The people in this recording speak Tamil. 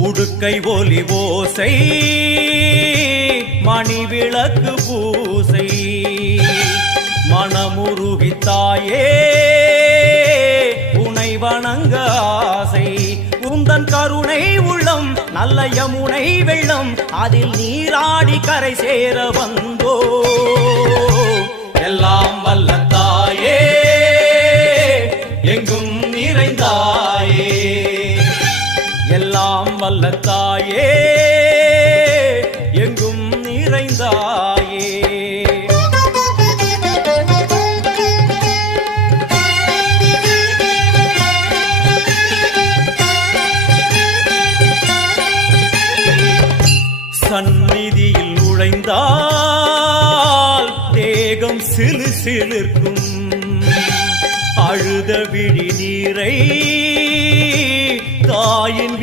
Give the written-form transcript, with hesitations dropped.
உடுக்கை ஒலி ஓசை மணி விளக்கு பூசை மனமுருகித்தாயே உனை வணங்க ஆசை உந்தன் கருணை உள்ளம் நல்ல யமுனை வெள்ளம் அதில் நீராடி கரை சேர வந்தோ எல்லாம் வல்ல தாயே எங்கும் நிறைந்தாயே எல்லாம் வல்ல தாயே எங்கும் நிறைந்தாயே சந்நிதியில் நுழைந்தால் தேகம் சிலு சிலிர்க்கும் அழுத விழி நீரை தாயின்